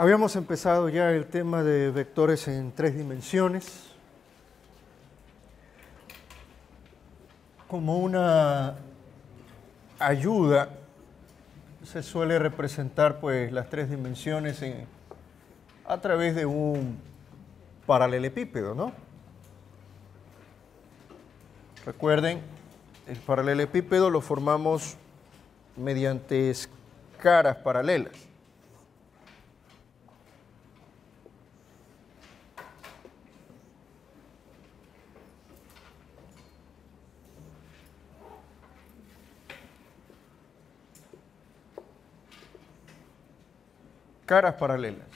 Habíamos empezado ya el tema de vectores en 3 dimensiones. Como una ayuda se suele representar pues las 3 dimensiones a través de un paralelepípedo, ¿no? Recuerden, el paralelepípedo lo formamos mediante caras paralelas. Caras paralelas.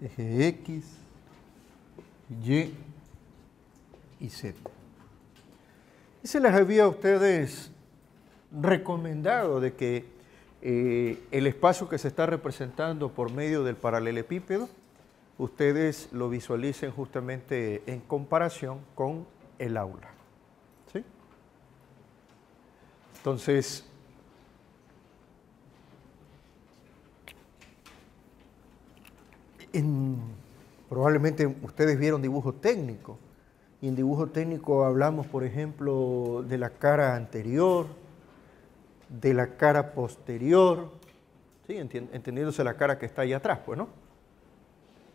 Eje X, Y y Z. Y se les había a ustedes recomendado de que el espacio que se está representando por medio del paralelepípedo, ustedes lo visualicen justamente en comparación con el aula. ¿Sí? Entonces, probablemente ustedes vieron dibujo técnico, y en dibujo técnico hablamos, por ejemplo, de la cara anterior, de la cara posterior, ¿sí? Entendiéndose la cara que está ahí atrás, pues, ¿no?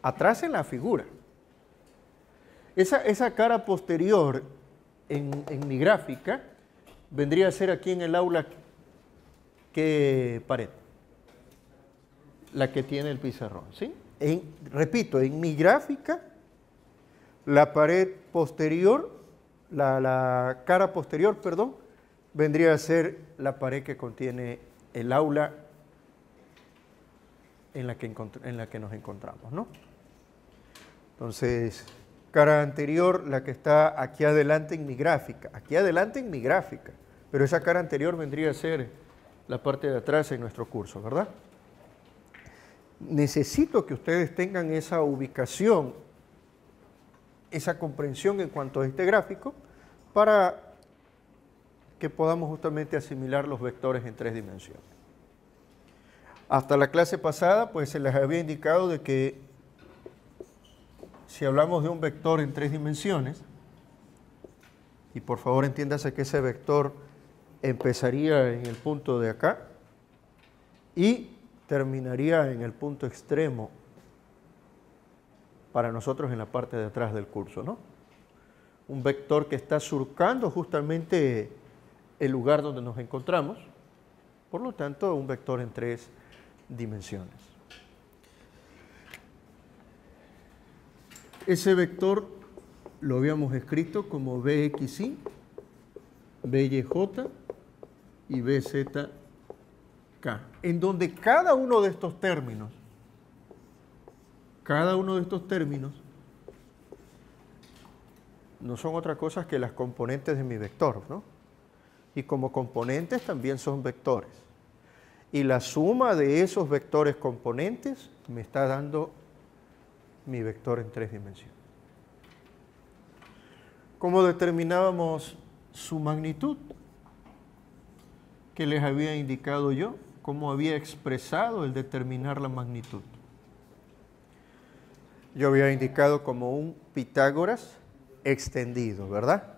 Atrás en la figura. Esa cara posterior en mi gráfica vendría a ser aquí en el aula, ¿qué pared? La que tiene el pizarrón, ¿sí? Repito, en mi gráfica, la pared posterior, la cara posterior, perdón, vendría a ser la pared que contiene el aula en la que nos encontramos, ¿no? Entonces, cara anterior, la que está aquí adelante en mi gráfica, pero esa cara anterior vendría a ser la parte de atrás en nuestro curso, ¿verdad? Necesito que ustedes tengan esa ubicación, esa comprensión en cuanto a este gráfico, para que podamos justamente asimilar los vectores en 3 dimensiones. Hasta la clase pasada, pues se les había indicado de que si hablamos de un vector en 3 dimensiones, y por favor entiéndase que ese vector empezaría en el punto de acá y terminaría en el punto extremo para nosotros en la parte de atrás del curso, ¿no? Un vector que está surcando justamente el lugar donde nos encontramos, por lo tanto, un vector en 3 dimensiones. Ese vector lo habíamos escrito como BXY, BYJ y BZK, en donde cada uno de estos términos no son otra cosa que las componentes de mi vector, ¿no? Y como componentes también son vectores. Y la suma de esos vectores componentes me está dando mi vector en 3 dimensiones. ¿Cómo determinábamos su magnitud? ¿Qué les había indicado yo? ¿Cómo había expresado el determinar la magnitud? Yo había indicado como un Pitágoras extendido, ¿verdad?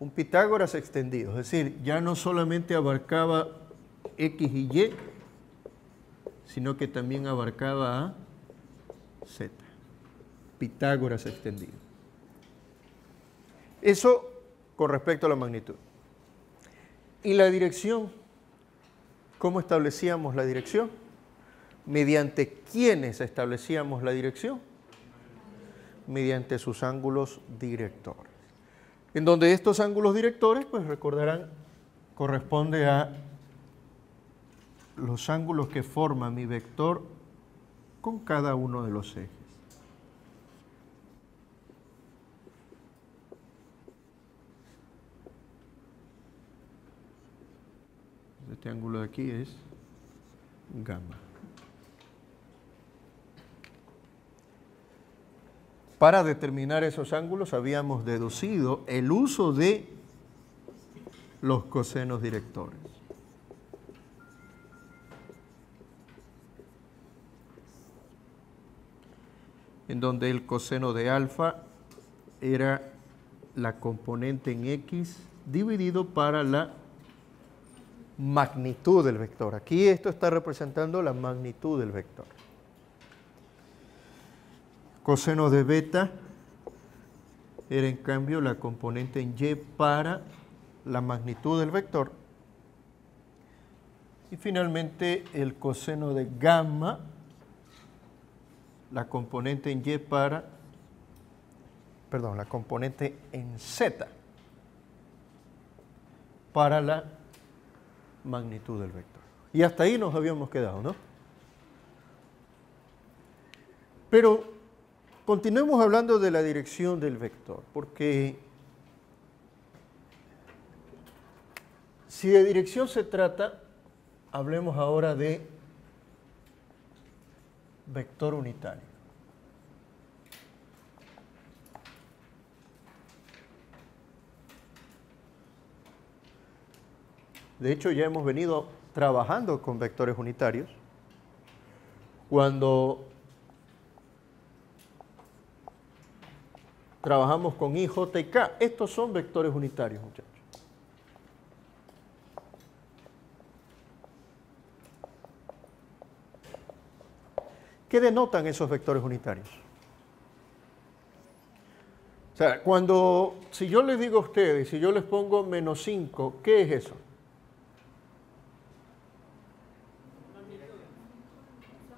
Un Pitágoras extendido, es decir, ya no solamente abarcaba X y Y, sino que también abarcaba a Z. Pitágoras extendido. Eso con respecto a la magnitud. ¿Y la dirección? ¿Cómo establecíamos la dirección? ¿Mediante quiénes establecíamos la dirección? Mediante sus ángulos directores. En donde estos ángulos directores, pues recordarán, corresponde a los ángulos que forma mi vector con cada uno de los ejes. Este ángulo de aquí es gamma. para determinar esos ángulos habíamos deducido el uso de los cosenos directores. En donde el coseno de alfa era la componente en X dividido para la magnitud del vector. Aquí esto está representando la magnitud del vector. Coseno de beta era en cambio la componente en Y para la magnitud del vector. Y finalmente el coseno de gamma, la componente en Y para, perdón, la componente en Z para la magnitud del vector. Y hasta ahí nos habíamos quedado, ¿no? Pero continuemos hablando de la dirección del vector, porque si de dirección se trata, hablemos ahora de vector unitario. De hecho, ya hemos venido trabajando con vectores unitarios. Cuando trabajamos con I, J y K, estos son vectores unitarios, muchachos. ¿Qué denotan esos vectores unitarios? O sea, si yo les digo a ustedes, si yo les pongo menos 5, ¿qué es eso?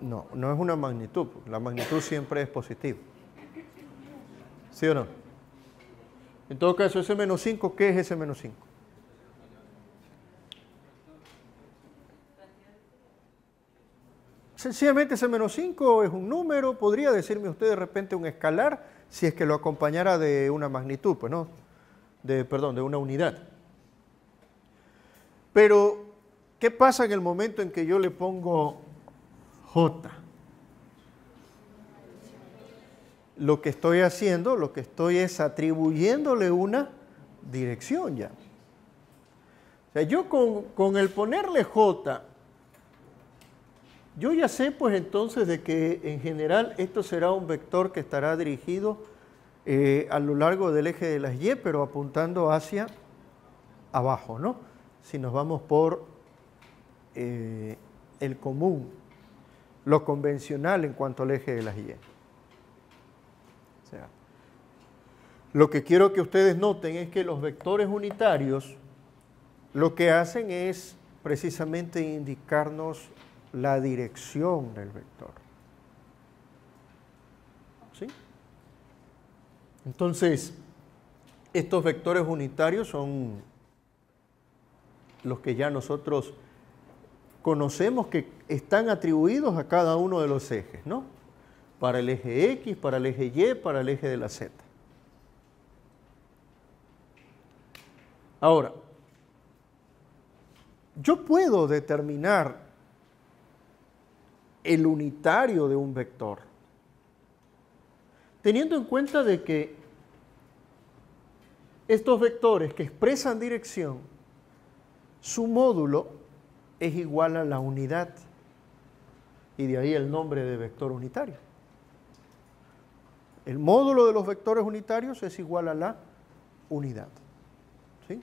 No, no es una magnitud. La magnitud siempre es positiva. ¿Sí o no? En todo caso, ese menos 5, ¿qué es ese menos 5? Sencillamente ese menos 5 es un número, podría decirme usted de repente un escalar, si es que lo acompañara de una magnitud, pues no, de una unidad. Pero, ¿qué pasa en el momento en que yo le pongo J? Lo que estoy haciendo, lo que estoy es atribuyéndole una dirección ya. O sea, yo con el ponerle J, yo ya sé pues entonces de que en general esto será un vector que estará dirigido a lo largo del eje de las Y, pero apuntando hacia abajo, ¿no? Si nos vamos por el común, lo convencional en cuanto al eje de las Y. O sea, lo que quiero que ustedes noten es que los vectores unitarios lo que hacen es precisamente indicarnos la dirección del vector. ¿Sí? Entonces, estos vectores unitarios son los que ya nosotros conocemos que están atribuidos a cada uno de los ejes, ¿no? Para el eje X, para el eje Y, para el eje de la Z. Ahora, yo puedo determinar el unitario de un vector, teniendo en cuenta de que estos vectores que expresan dirección, su módulo es igual a la unidad, y de ahí el nombre de vector unitario. El módulo de los vectores unitarios es igual a la unidad. ¿Sí?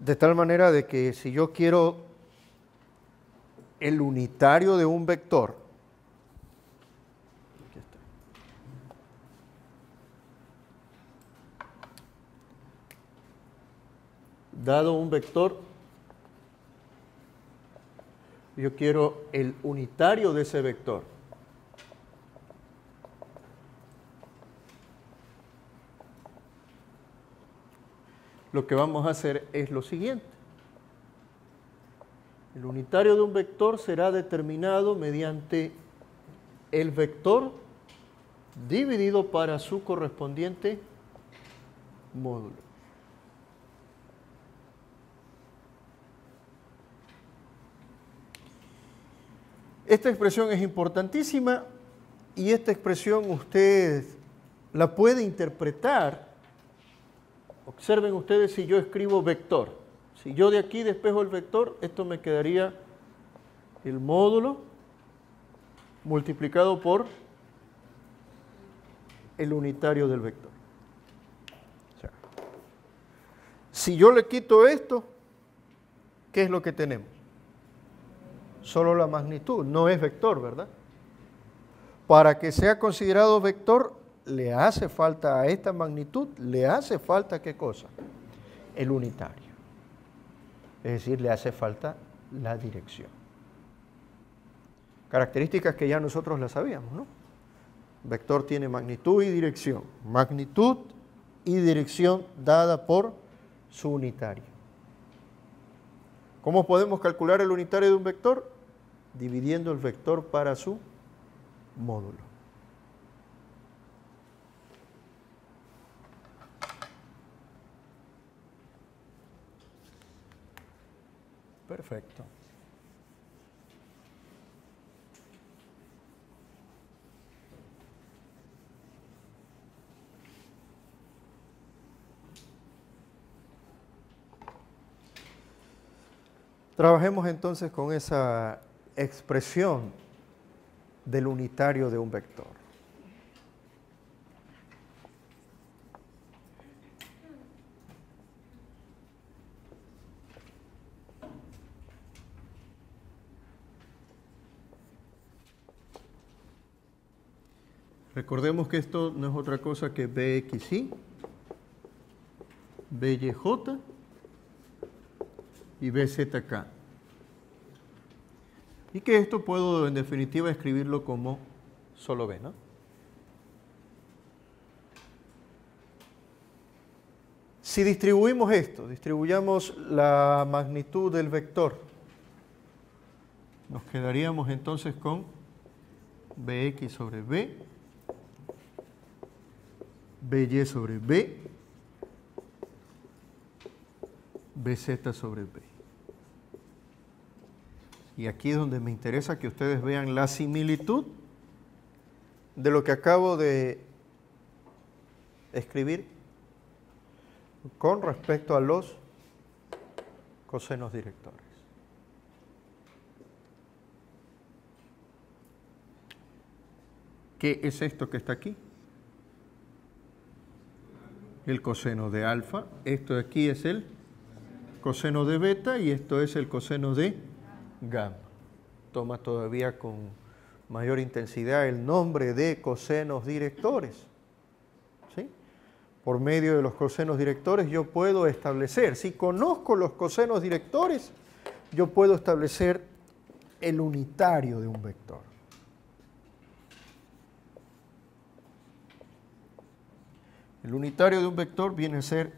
De tal manera de que si yo quiero el unitario de un vector, aquí está. Dado un vector, yo quiero el unitario de ese vector. Lo que vamos a hacer es lo siguiente. El unitario de un vector será determinado mediante el vector dividido para su correspondiente módulo. Esta expresión es importantísima y esta expresión usted la puede interpretar. Observen ustedes si yo escribo vector. Si yo de aquí despejo el vector, esto me quedaría el módulo multiplicado por el unitario del vector. O sea, si yo le quito esto, ¿qué es lo que tenemos? Solo la magnitud, no es vector, ¿verdad? Para que sea considerado vector, le hace falta a esta magnitud, le hace falta ¿qué cosa? El unitario. Es decir, le hace falta la dirección. Características que ya nosotros las sabíamos, ¿no? Vector tiene magnitud y dirección. Magnitud y dirección dada por su unitario. ¿Cómo podemos calcular el unitario de un vector? Dividiendo el vector para su módulo. Perfecto. Trabajemos entonces con esa expresión del unitario de un vector. Recordemos que esto no es otra cosa que BXY, BYJ y BZK. Y que esto puedo en definitiva escribirlo como solo B, ¿no? Si distribuimos esto, distribuyamos la magnitud del vector, nos quedaríamos entonces con BX sobre B, BY sobre B, BZ sobre B. Y aquí es donde me interesa que ustedes vean la similitud de lo que acabo de escribir con respecto a los cosenos directores. ¿Qué es esto que está aquí? El coseno de alfa. Esto de aquí es el coseno de beta y esto es el coseno de gamma. Toma todavía con mayor intensidad el nombre de cosenos directores. ¿Sí? Por medio de los cosenos directores yo puedo establecer, si conozco los cosenos directores, yo puedo establecer el unitario de un vector. El unitario de un vector viene a ser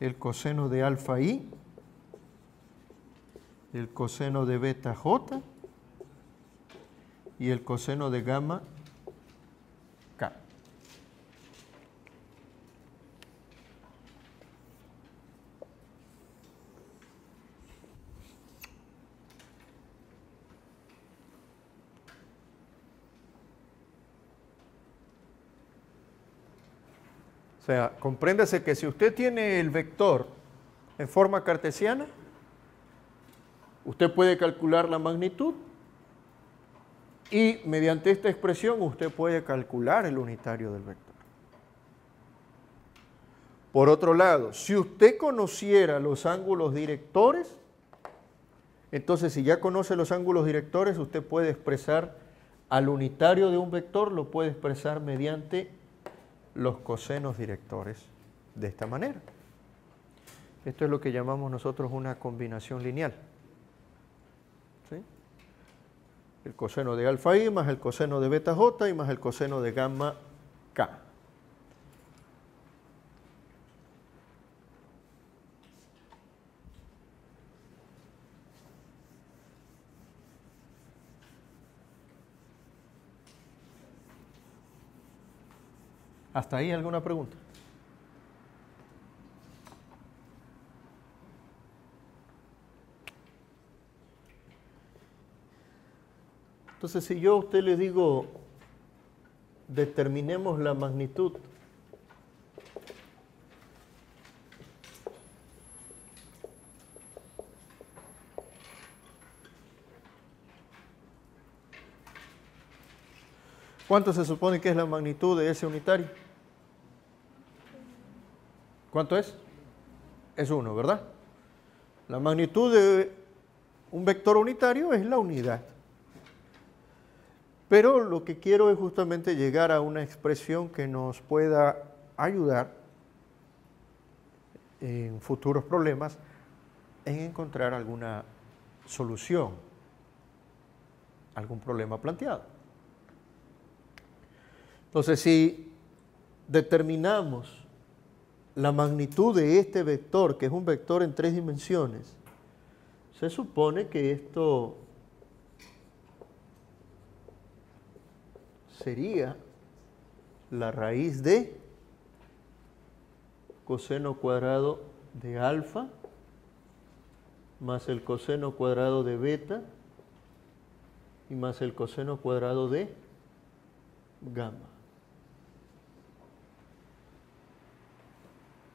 el coseno de alfa i, el coseno de beta j y el coseno de gamma k. O sea, compréndase que si usted tiene el vector en forma cartesiana, usted puede calcular la magnitud y mediante esta expresión usted puede calcular el unitario del vector. Por otro lado, si usted conociera los ángulos directores, entonces si ya conoce los ángulos directores, usted puede expresar al unitario de un vector, lo puede expresar mediante los cosenos directores de esta manera. Esto es lo que llamamos nosotros una combinación lineal. ¿Sí? El coseno de alfa i más el coseno de beta j y más el coseno de gamma k. ¿Hasta ahí alguna pregunta? Entonces, si yo a usted le digo, determinemos la magnitud ¿cuánto se supone que es la magnitud de ese unitario? ¿Cuánto es? Es 1, ¿verdad? La magnitud de un vector unitario es la unidad. Pero lo que quiero es justamente llegar a una expresión que nos pueda ayudar en futuros problemas en encontrar alguna solución, algún problema planteado. Entonces, si determinamos la magnitud de este vector, que es un vector en 3 dimensiones, se supone que esto sería la raíz de coseno cuadrado de alfa más el coseno cuadrado de beta y más el coseno cuadrado de gamma.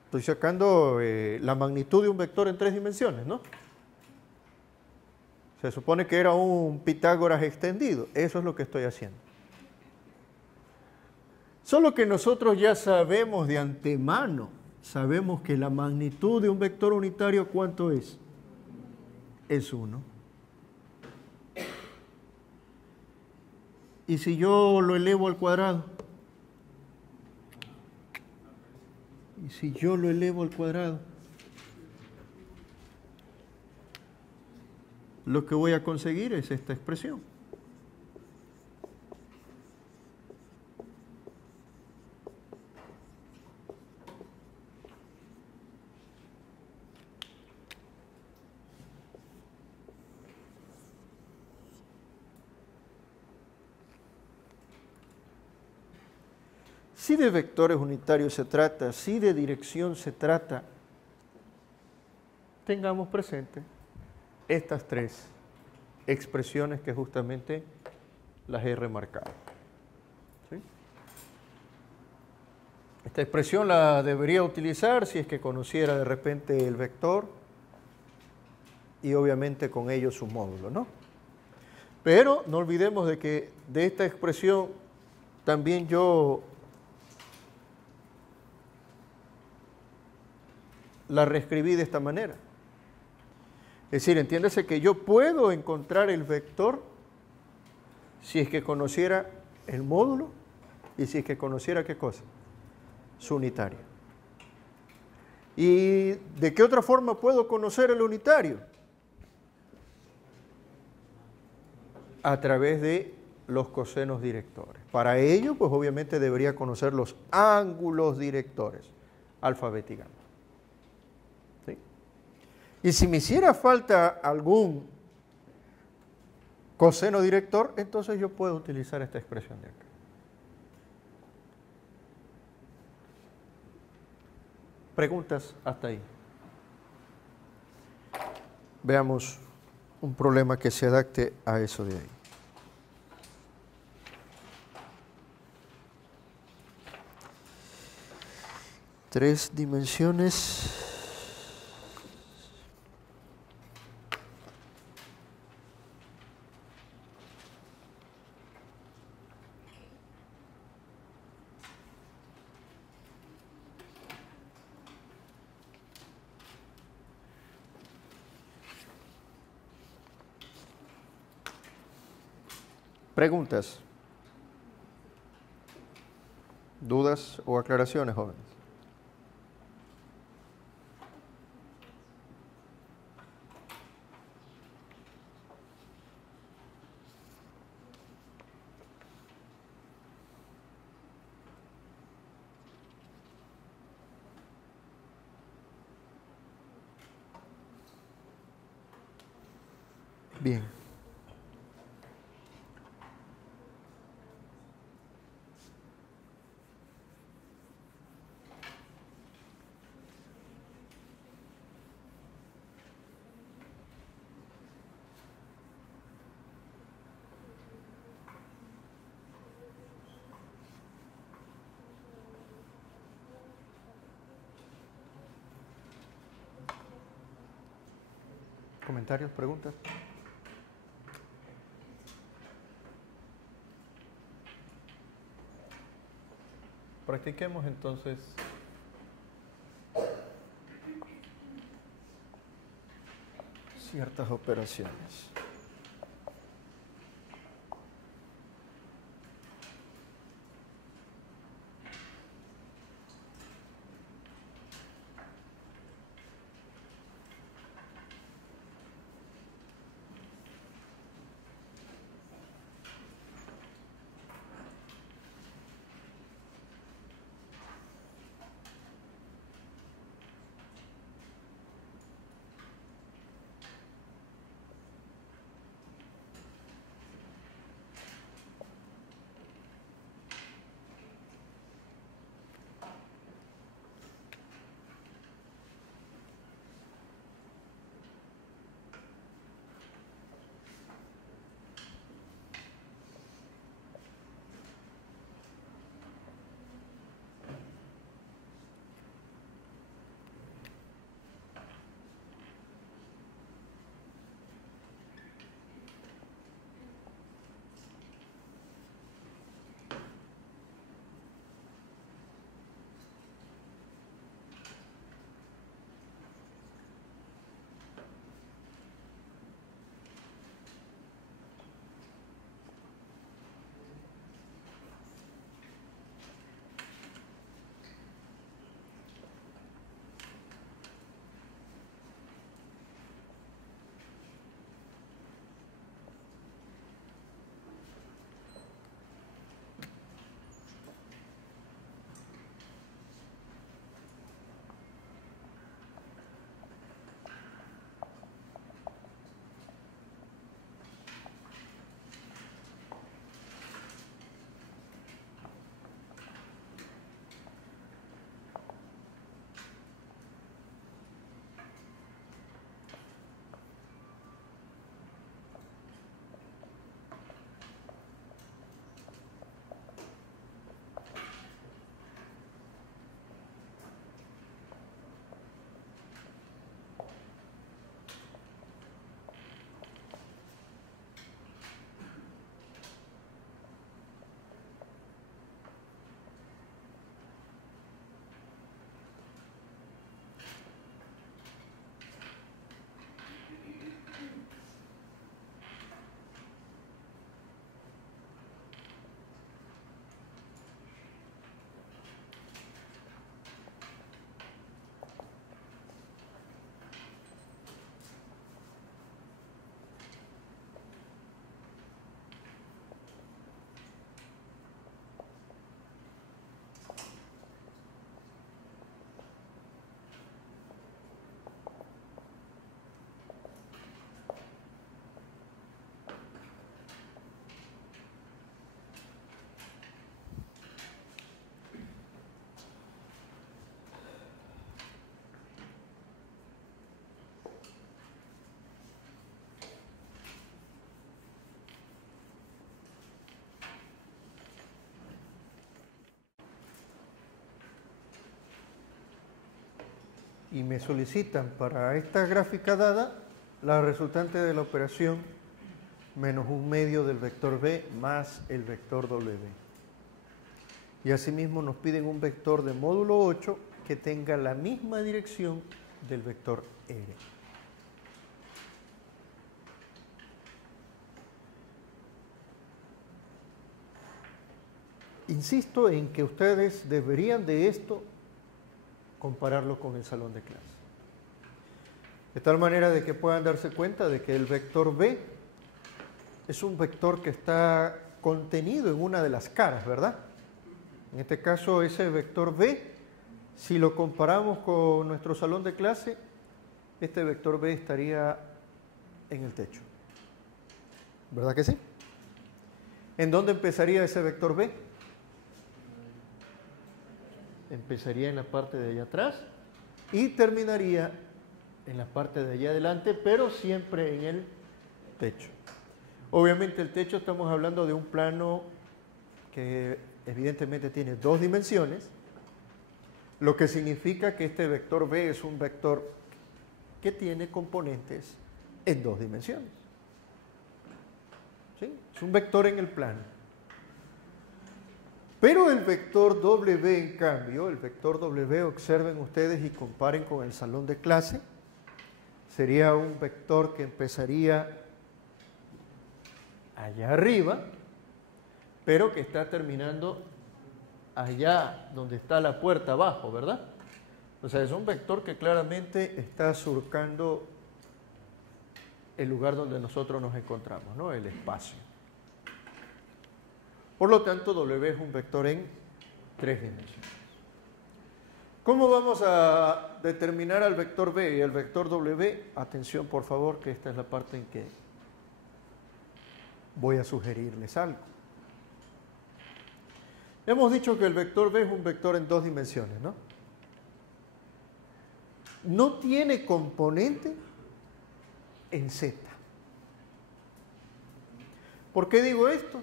Estoy sacando la magnitud de un vector en 3 dimensiones, ¿no? Se supone que era un Pitágoras extendido. Eso es lo que estoy haciendo. Solo que nosotros ya sabemos de antemano, sabemos que la magnitud de un vector unitario, ¿cuánto es? Es 1. ¿Y si yo lo elevo al cuadrado? ¿Y si yo lo elevo al cuadrado? Lo que voy a conseguir es esta expresión. Si de vectores unitarios se trata, si de dirección se trata, tengamos presente estas 3 expresiones que justamente las he remarcado. ¿Sí? Esta expresión la debería utilizar si es que conociera de repente el vector y obviamente con ello su módulo, ¿no? Pero no olvidemos de que de esta expresión también yo la reescribí de esta manera. Es decir, entiéndase que yo puedo encontrar el vector si es que conociera el módulo y si es que conociera ¿qué cosa? Su unitario. ¿Y de qué otra forma puedo conocer el unitario? A través de los cosenos directores. Para ello, pues obviamente debería conocer los ángulos directores, alfa, beta y gamma. ¿Sí? Y si me hiciera falta algún coseno director, entonces yo puedo utilizar esta expresión de acá. ¿Preguntas hasta ahí? Veamos un problema que se adapte a eso de ahí. Tres dimensiones. ¿Preguntas? ¿Dudas o aclaraciones, jóvenes? Bien. comentarios, preguntas. Practiquemos entonces ciertas operaciones. Y me solicitan para esta gráfica dada la resultante de la operación menos 1/2 del vector B más el vector W. Y asimismo nos piden un vector de módulo 8 que tenga la misma dirección del vector R. Insisto en que ustedes deberían de esto compararlo con el salón de clase. De tal manera de que puedan darse cuenta de que el vector B es un vector que está contenido en una de las caras, ¿verdad? En este caso, ese vector B, si lo comparamos con nuestro salón de clase, este vector B estaría en el techo. ¿Verdad que sí? ¿En dónde empezaría ese vector B? Empezaría en la parte de allá atrás y terminaría en la parte de allá adelante, pero siempre en el techo. Obviamente el techo estamos hablando de un plano que evidentemente tiene 2 dimensiones, lo que significa que este vector B es un vector que tiene componentes en 2 dimensiones. ¿Sí? Es un vector en el plano. Pero el vector W, en cambio, el vector W, observen ustedes y comparen con el salón de clase, sería un vector que empezaría allá arriba, pero que está terminando allá donde está la puerta abajo, ¿verdad? O sea, es un vector que claramente está surcando el lugar donde nosotros nos encontramos, ¿no? El espacio. Por lo tanto, W es un vector en 3 dimensiones. ¿Cómo vamos a determinar al vector B y al vector W? Atención, por favor, que esta es la parte en que voy a sugerirles algo. Hemos dicho que el vector B es un vector en 2 dimensiones, ¿no? No tiene componente en Z. ¿Por qué digo esto?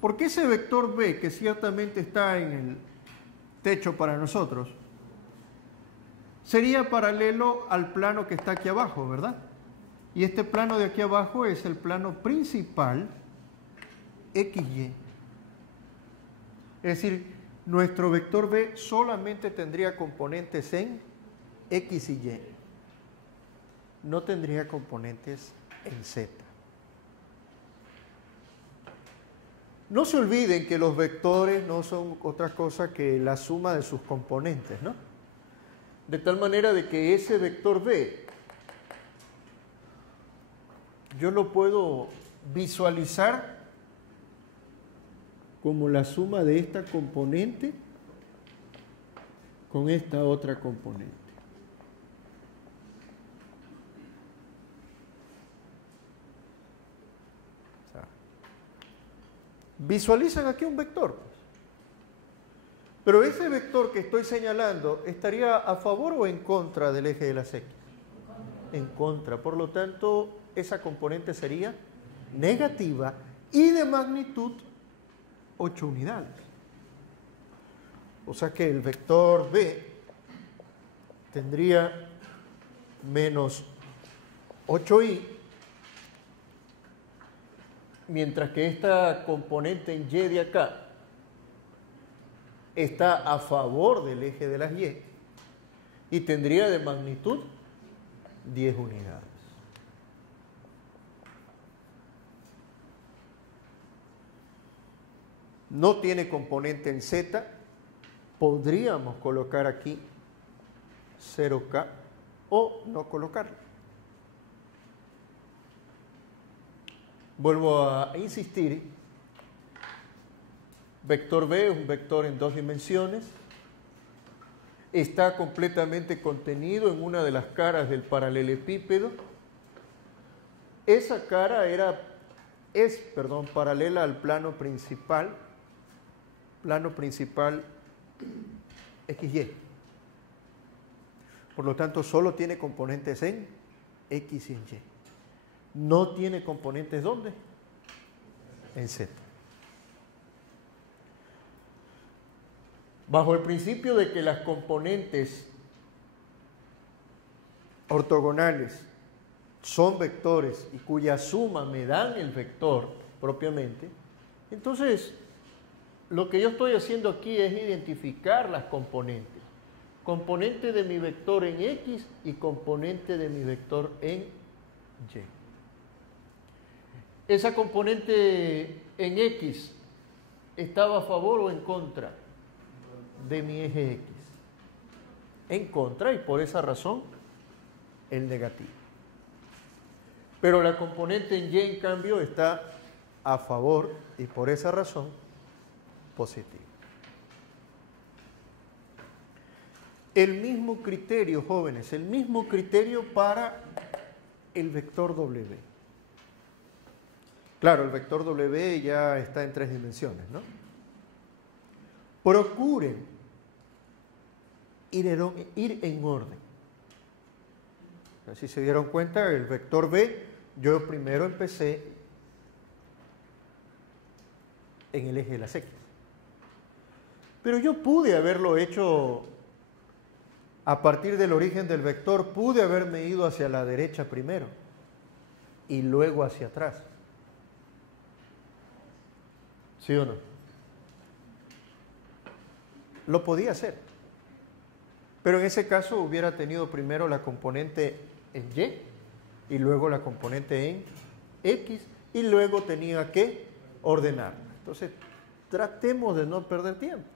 Porque ese vector B, que ciertamente está en el techo para nosotros, sería paralelo al plano que está aquí abajo, ¿verdad? Y este plano de aquí abajo es el plano principal XY. Es decir, nuestro vector B solamente tendría componentes en X y Y. No tendría componentes en Z. No se olviden que los vectores no son otra cosa que la suma de sus componentes, ¿no? De tal manera de que ese vector B yo lo puedo visualizar como la suma de esta componente con esta otra componente. Visualizan aquí un vector. Pero ese vector que estoy señalando estaría a favor o en contra del eje de las X. En contra. Por lo tanto, esa componente sería negativa y de magnitud 8 unidades. O sea que el vector B tendría menos 8i, mientras que esta componente en Y de acá está a favor del eje de las y tendría de magnitud 10 unidades. No tiene componente en Z, podríamos colocar aquí 0K o no colocarlo. Vuelvo a insistir, vector B es un vector en 2 dimensiones, está completamente contenido en una de las caras del paralelepípedo. Esa cara es paralela al plano principal XY. Por lo tanto, solo tiene componentes en X y en Y. No tiene componentes ¿dónde? En Z. Bajo el principio de que las componentes ortogonales son vectores y cuya suma me dan el vector propiamente, entonces lo que yo estoy haciendo aquí es identificar las componentes. Componente de mi vector en X y componente de mi vector en Y. ¿Esa componente en X estaba a favor o en contra de mi eje X? En contra, y por esa razón el negativo. Pero la componente en Y, en cambio, está a favor y por esa razón positivo. El mismo criterio, jóvenes, el mismo criterio para el vector W. Claro, el vector W ya está en 3 dimensiones, ¿no? Procuren ir en orden. Si se dieron cuenta, el vector B, yo primero empecé en el eje de las X. Pero yo pude haberlo hecho A partir del origen del vector pude haberme ido hacia la derecha primero y luego hacia atrás. ¿Sí o no? Lo podía hacer. Pero en ese caso hubiera tenido primero la componente en Y y luego la componente en X y luego tenía que ordenarla. Entonces, tratemos de no perder tiempo.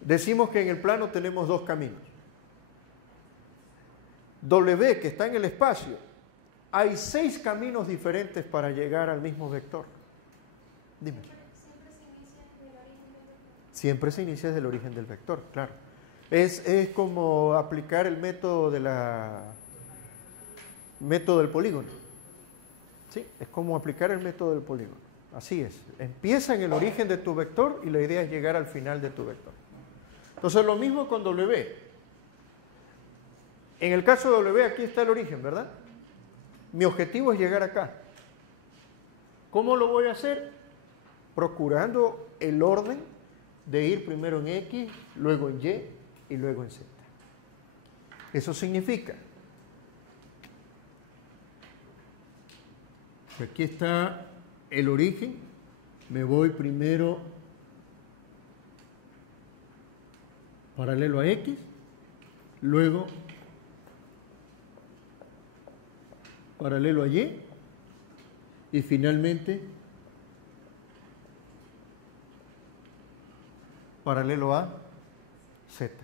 Decimos que en el plano tenemos dos caminos. W, que está en el espacio, hay 6 caminos diferentes para llegar al mismo vector. Dime. Siempre se inicia desde el origen del vector, claro. Es como aplicar el método método del polígono. Sí, es como aplicar el método del polígono. Así es. Empieza en el origen de tu vector y la idea es llegar al final de tu vector. Entonces lo mismo con W. En el caso de W aquí está el origen, ¿verdad? Mi objetivo es llegar acá. ¿Cómo lo voy a hacer? Procurando el orden de ir primero en X, luego en Y y luego en Z. Eso significa que aquí está el origen, me voy primero paralelo a X, luego paralelo a Y y finalmente paralelo a Z.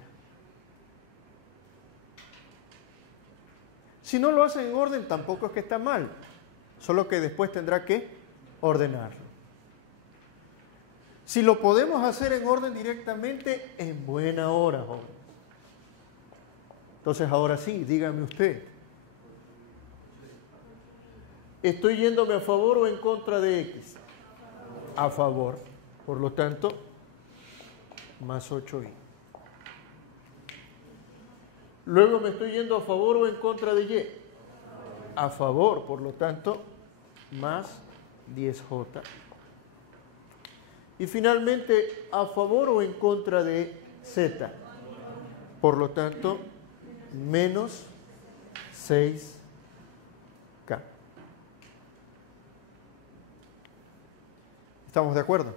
Si no lo hacen en orden, tampoco es que está mal, solo que después tendrá que ordenarlo. Si lo podemos hacer en orden directamente, en buena hora, joven. Entonces, ahora sí, dígame usted, ¿estoy yéndome a favor o en contra de X? A favor. Por lo tanto, más 8i. Luego me estoy yendo a favor o en contra de Y. A favor, por lo tanto, más 10j. Y finalmente, a favor o en contra de Z. Por lo tanto, menos 6k. ¿Estamos de acuerdo?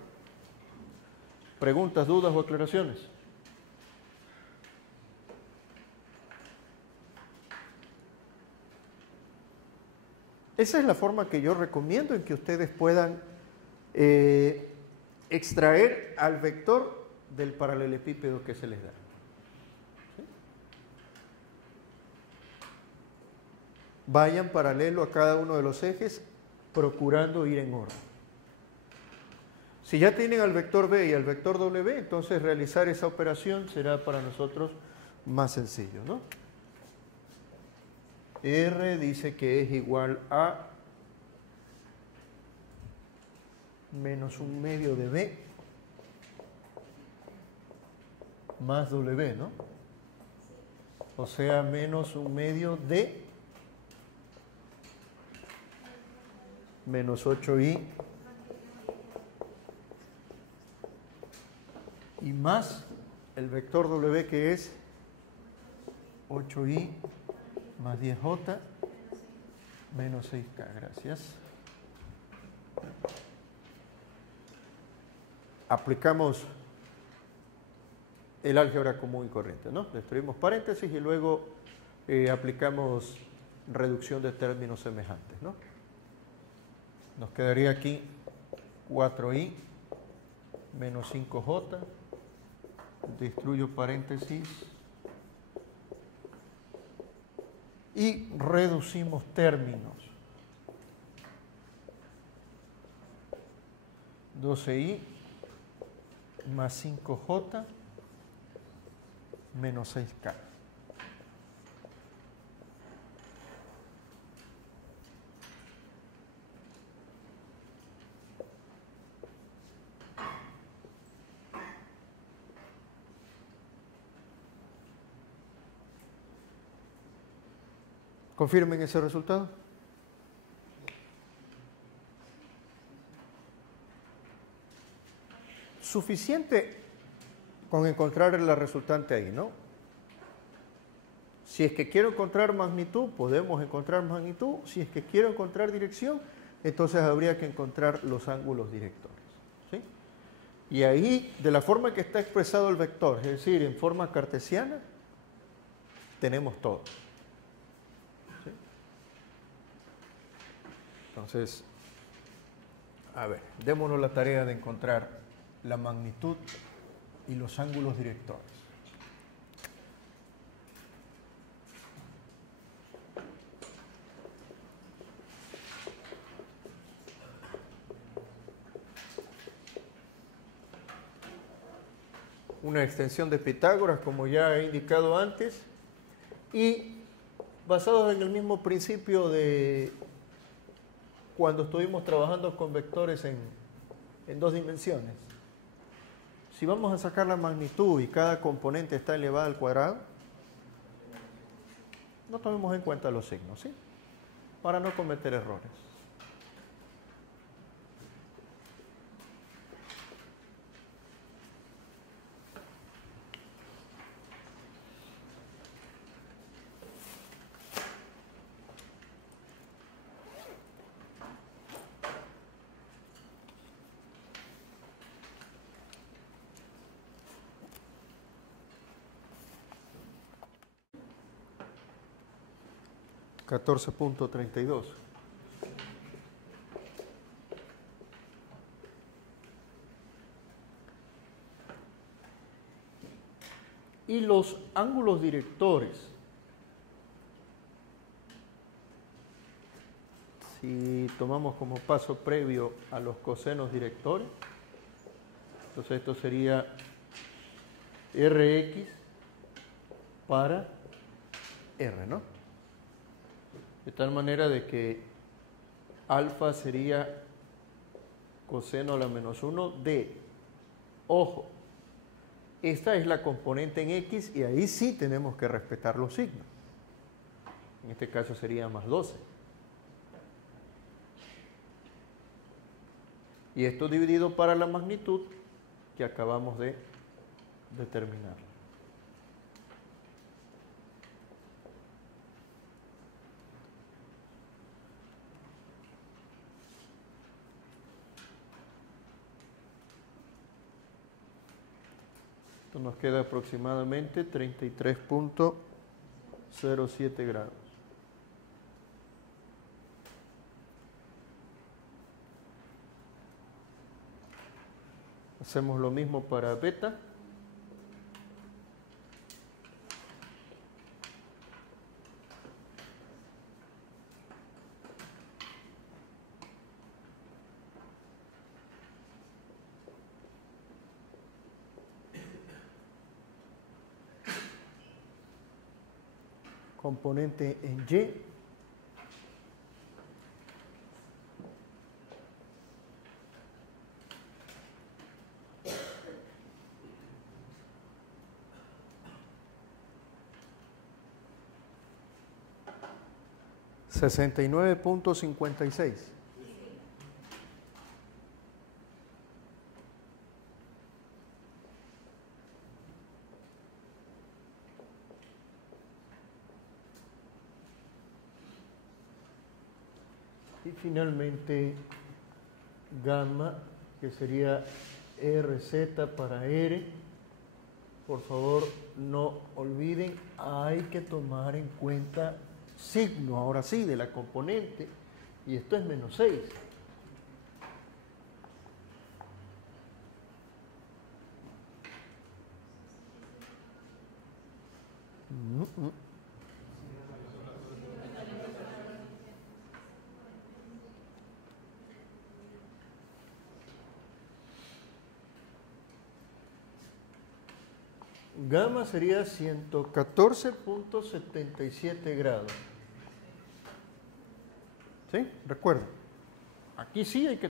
¿Preguntas, dudas o aclaraciones? Esa es la forma que yo recomiendo en que ustedes puedan extraer al vector del paralelepípedo que se les da. ¿Sí? Vayan paralelo a cada uno de los ejes, procurando ir en orden. Si ya tienen al vector B y al vector W, entonces realizar esa operación será para nosotros más sencillo, ¿no? R dice que es igual a menos 1/2 de B más W, ¿no? O sea, menos 1/2 de menos 8i y más el vector W que es 8i más 10j menos 6k, gracias. Aplicamos el álgebra común y corriente, ¿no? Destruimos paréntesis y luego aplicamos reducción de términos semejantes, ¿no? Nos quedaría aquí 4i menos 5j, destruyo paréntesis y reducimos términos. 12i más 5j menos 6k. ¿Confirmen ese resultado? Suficiente con encontrar la resultante ahí, ¿no? Si es que quiero encontrar magnitud, podemos encontrar magnitud. Si es que quiero encontrar dirección, entonces habría que encontrar los ángulos directores, ¿sí? Y ahí, de la forma que está expresado el vector, es decir, en forma cartesiana, tenemos todo, ¿sí? Entonces, a ver, démonos la tarea de encontrar la magnitud y los ángulos directores. Una extensión de Pitágoras, como ya he indicado antes, y basados en el mismo principio de cuando estuvimos trabajando con vectores en dos dimensiones. Si vamos a sacar la magnitud y cada componente está elevada al cuadrado, no tomemos en cuenta los signos, ¿sí? Para no cometer errores. (14.32) y los ángulos directores, si tomamos como paso previo a los cosenos directores, entonces esto sería Rx para R, ¿no? De tal manera de que alfa sería coseno a la menos 1 de, ojo, esta es la componente en X y ahí sí tenemos que respetar los signos. En este caso sería más 12. Y esto dividido para la magnitud que acabamos de determinar. Esto nos queda aproximadamente 33.07 grados. Hacemos lo mismo para beta. Componente en Y. (69.56). Y finalmente gamma, que sería RZ para R. Por favor, no olviden, hay que tomar en cuenta signo, ahora sí, de la componente, y esto es menos 6. Gamma sería 114.77 grados. ¿Sí? Recuerden, aquí sí hay que